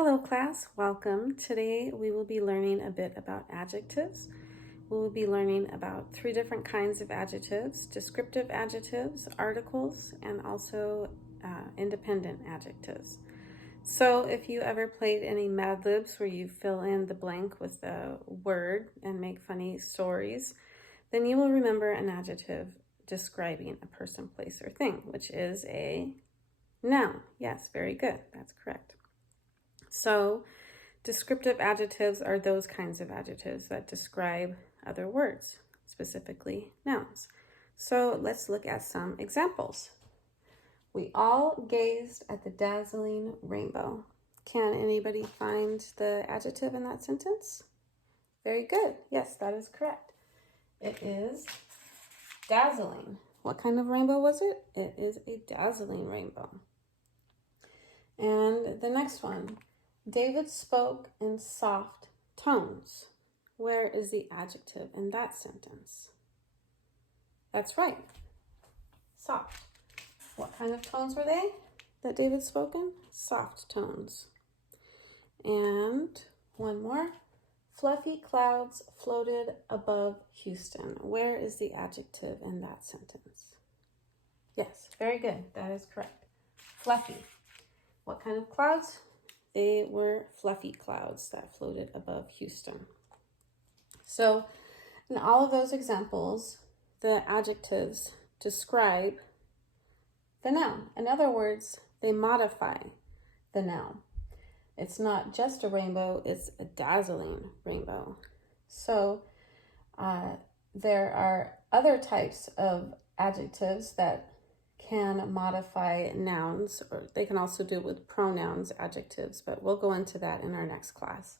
Hello class, welcome. Today we will be learning a bit about adjectives. We will be learning about 3 different kinds of adjectives: descriptive adjectives, articles, and also independent adjectives. So if you ever played any Mad Libs where you fill in the blank with a word and make funny stories, then you will remember an adjective describing a person, place, or thing, which is a noun. Yes, very good. That's correct. So descriptive adjectives are those kinds of adjectives that describe other words, specifically nouns. So let's look at some examples. We all gazed at the dazzling rainbow. Can anybody find the adjective in that sentence? Very good. Yes, that is correct. It is dazzling. What kind of rainbow was it? It is a dazzling rainbow. And the next one. David spoke in soft tones. Where is the adjective in that sentence? That's right, soft. What kind of tones were they that David spoke in? Soft tones. And one more. Fluffy clouds floated above Houston. Where is the adjective in that sentence? Yes, very good. That is correct. Fluffy. What kind of clouds? They were fluffy clouds that floated above Houston. So in all of those examples, the adjectives describe the noun. In other words, they modify the noun. It's not just a rainbow, it's a dazzling rainbow. So there are other types of adjectives that can modify nouns, or they can also do it with pronouns, adjectives, but we'll go into that in our next class.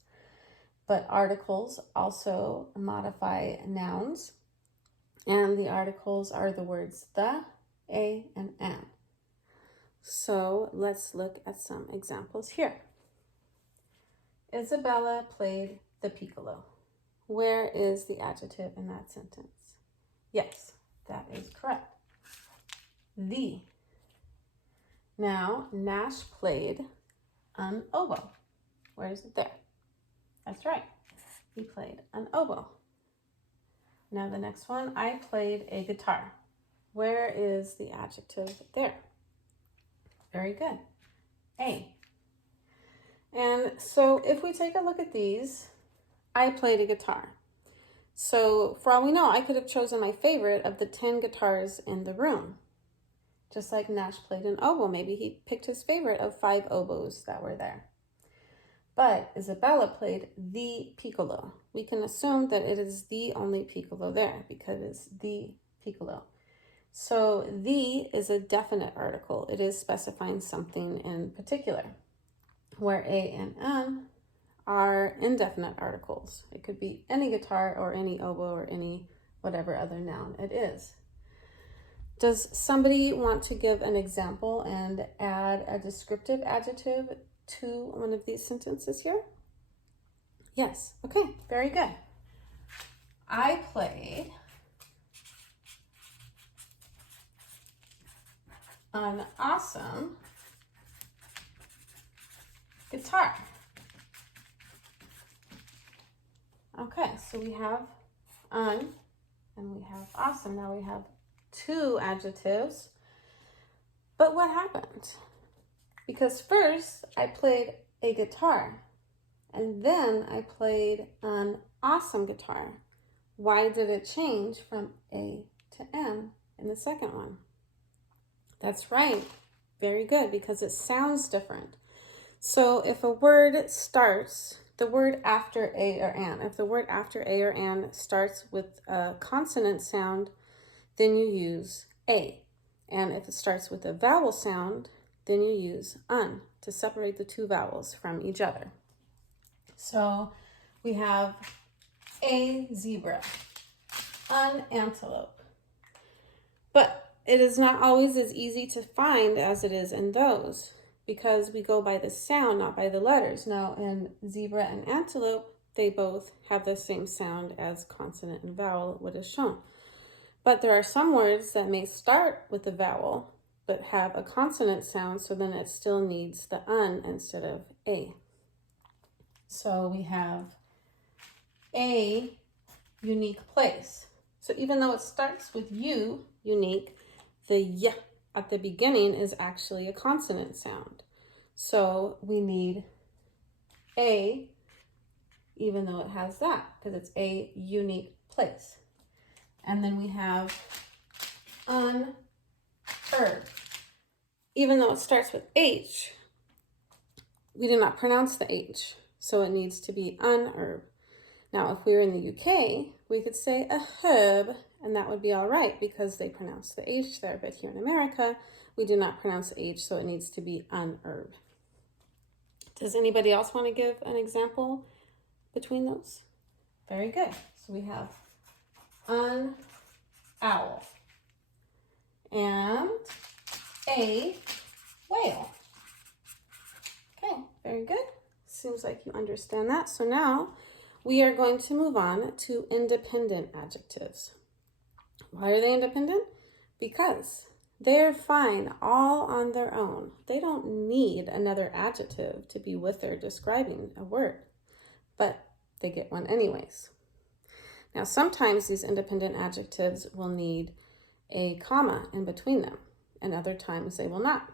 But articles also modify nouns, and the articles are the words the, a, and an. So let's look at some examples here. Isabella played the piccolo. Where is the adjective in that sentence? Yes, that is correct. The. Now, Nash played an oboe. Where is it there? That's right. He played an oboe. Now the next one, I played a guitar. Where is the adjective there? Very good. A. And so if we take a look at these, I played a guitar. So for all we know, I could have chosen my favorite of the 10 guitars in the room. Just like Nash played an oboe. Maybe he picked his favorite of 5 oboes that were there. But Isabella played the piccolo. We can assume that it is the only piccolo there because it's the piccolo. So the is a definite article. It is specifying something in particular, where a and an are indefinite articles. It could be any guitar or any oboe or any whatever other noun it is. Does somebody want to give an example and add a descriptive adjective to one of these sentences here? Yes, okay, very good. I played an awesome guitar. Okay, so we have and we have awesome. Now we have 2 adjectives. But what happened? Because first I played a guitar and then I played an awesome guitar. Why did it change from A to N in the second one? That's right. Very good, because it sounds different. So if a word starts, the word after A or N, if the word after A or N starts with a consonant sound, then you use A. And if it starts with a vowel sound, then you use un to separate the 2 vowels from each other. So we have a zebra, an antelope. But it is not always as easy to find as it is in those, because we go by the sound, not by the letters. Now in zebra and antelope, they both have the same sound as consonant and vowel, what is shown. But there are some words that may start with a vowel, but have a consonant sound, so then it still needs the un instead of a. So we have a unique place. So even though it starts with U, unique, the Y at the beginning is actually a consonant sound. So we need a, even though it has that, because it's a unique place. And then we have unherb. Even though it starts with H, we do not pronounce the H, so it needs to be unherb. Now, if we were in the UK, we could say a herb, and that would be all right because they pronounce the H there. But here in America, we do not pronounce the H, so it needs to be unherb. Does anybody else want to give an example between those? Very good. So we have owl and a whale. Okay, very good. Seems like you understand that. So now we are going to move on to independent adjectives. Why are they independent? Because they're fine all on their own. They don't need another adjective to be with or describing a word, but they get one anyways. Now, sometimes these independent adjectives will need a comma in between them, and other times they will not.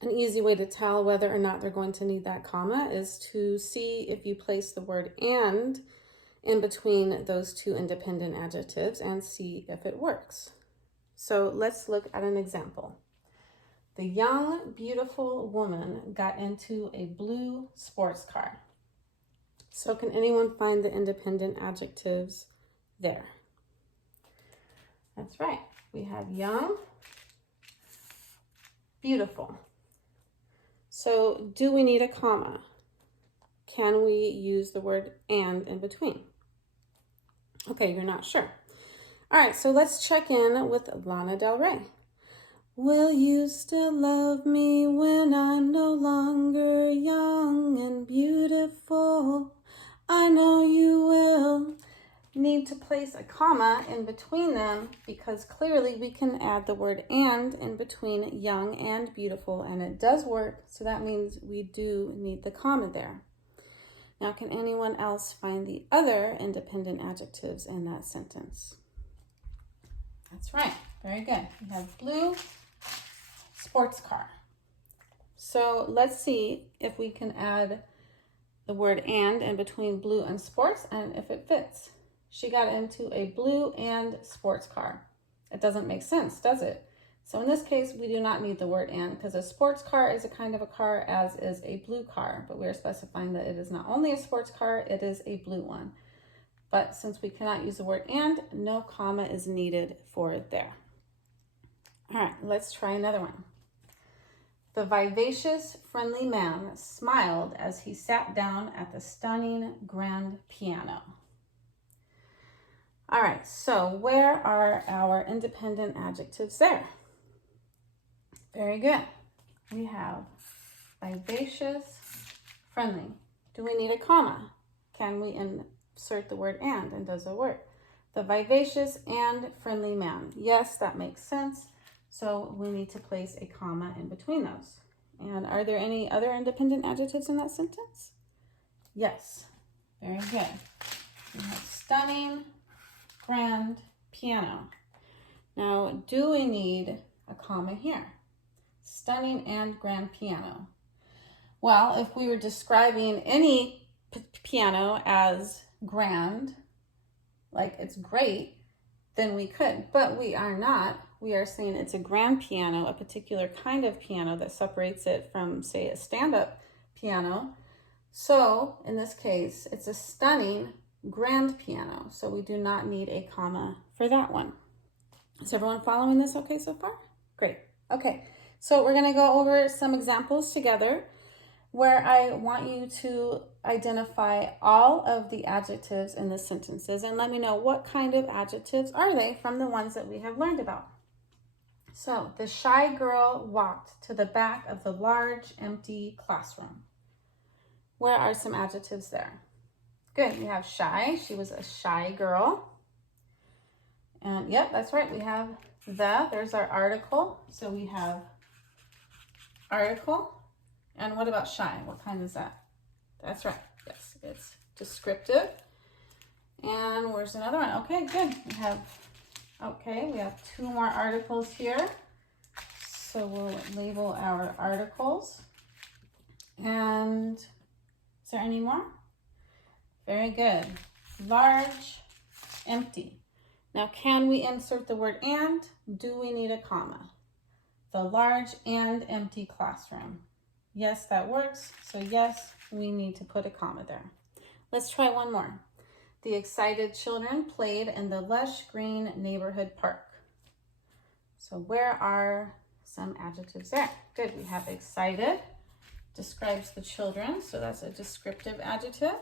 An easy way to tell whether or not they're going to need that comma is to see if you place the word and in between those two independent adjectives and see if it works. So let's look at an example. The young, beautiful woman got into a blue sports car. So can anyone find the independent adjectives there? That's right. We have young, beautiful. So do we need a comma? Can we use the word and in between? Okay, you're not sure. All right, so let's check in with Lana Del Rey. Will you still love me when I'm no longer young and beautiful? I know you will. Need to place a comma in between them because clearly we can add the word and in between young and beautiful, and it does work, so that means we do need the comma there. Now, can anyone else find the other independent adjectives in that sentence? That's right, very good. We have blue sports car. So let's see if we can add the word and in between blue and sports and if it fits. She got into a blue and sports car. It doesn't make sense, does it? So in this case, we do not need the word and because a sports car is a kind of a car as is a blue car, but we are specifying that it is not only a sports car, it is a blue one. But since we cannot use the word and, no comma is needed for it there. All right, let's try another one. The vivacious, friendly man smiled as he sat down at the stunning grand piano. All right, so where are our independent adjectives there? Very good. We have vivacious, friendly. Do we need a comma? Can we insert the word and does it work? The vivacious and friendly man. Yes, that makes sense. So we need to place a comma in between those. And are there any other independent adjectives in that sentence? Yes, very good. We have stunning, grand, piano. Now, do we need a comma here? Stunning and grand piano. Well, if we were describing any piano as grand, like it's great, then we could, but we are not. We are saying it's a grand piano, a particular kind of piano that separates it from, say, a stand-up piano. So in this case, it's a stunning grand piano. So we do not need a comma for that one. Is everyone following this okay so far? Great. Okay, so we're gonna go over some examples together where I want you to identify all of the adjectives in the sentences and let me know what kind of adjectives are they from the ones that we have learned about. So, the shy girl walked to the back of the large, empty classroom. Where are some adjectives there? Good, we have shy. She was a shy girl. And yep, that's right. We have there's our article. So we have article. And what about shy? What kind is that? That's right. Yes, it's descriptive. And where's another one? Okay, good. We have 2 more articles here. So we'll label our articles. And is there any more? Very good. Large, empty. Now, can we insert the word and? Do we need a comma? The large and empty classroom. Yes, that works. So yes, we need to put a comma there. Let's try one more. The excited children played in the lush green neighborhood park. So where are some adjectives there? Good, we have excited, describes the children, so that's a descriptive adjective.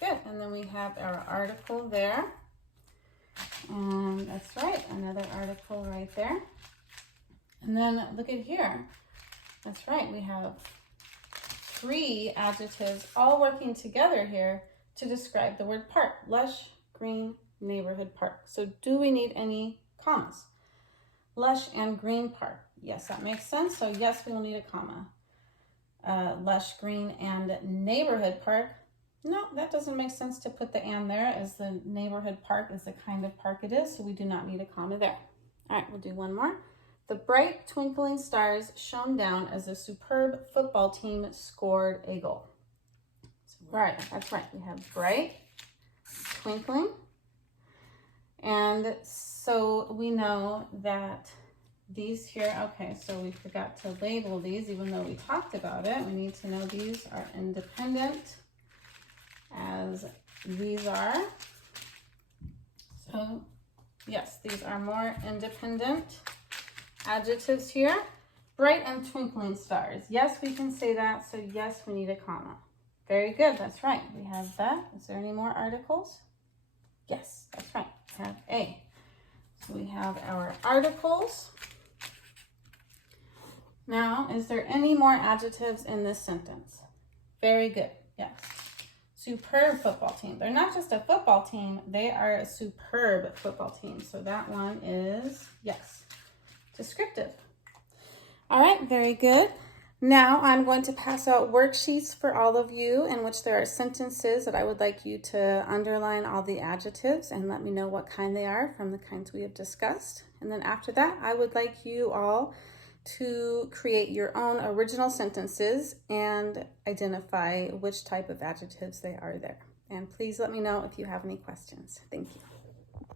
Good, and then we have our article there. And that's right, another article right there. And then look at here. That's right, we have 3 adjectives all working together here to describe the word park. Lush, green, neighborhood park. So do we need any commas? Lush and green park. Yes, that makes sense. So yes, we will need a comma. Lush, green, and neighborhood park. No, that doesn't make sense to put the and there, as the neighborhood park is the kind of park it is, so we do not need a comma there. All right, we'll do one more. The bright twinkling stars shone down as a superb football team scored a goal. Right, that's right. We have bright, twinkling. And so we know that these here, okay, so we forgot to label these even though we talked about it. We need to know these are independent as these are. So yes, these are more independent adjectives here. Bright and twinkling stars. Yes, we can say that. So yes, we need a comma. Very good, that's right. We have that. Is there any more articles? Yes, that's right. We have A. So we have our articles. Now, is there any more adjectives in this sentence? Very good, yes. Superb football team. They're not just a football team, they are a superb football team. So that one is, yes, descriptive. All right, very good. Now I'm going to pass out worksheets for all of you in which there are sentences that I would like you to underline all the adjectives and let me know what kind they are from the kinds we have discussed. And then after that, I would like you all to create your own original sentences and identify which type of adjectives they are there. And please let me know if you have any questions. Thank you.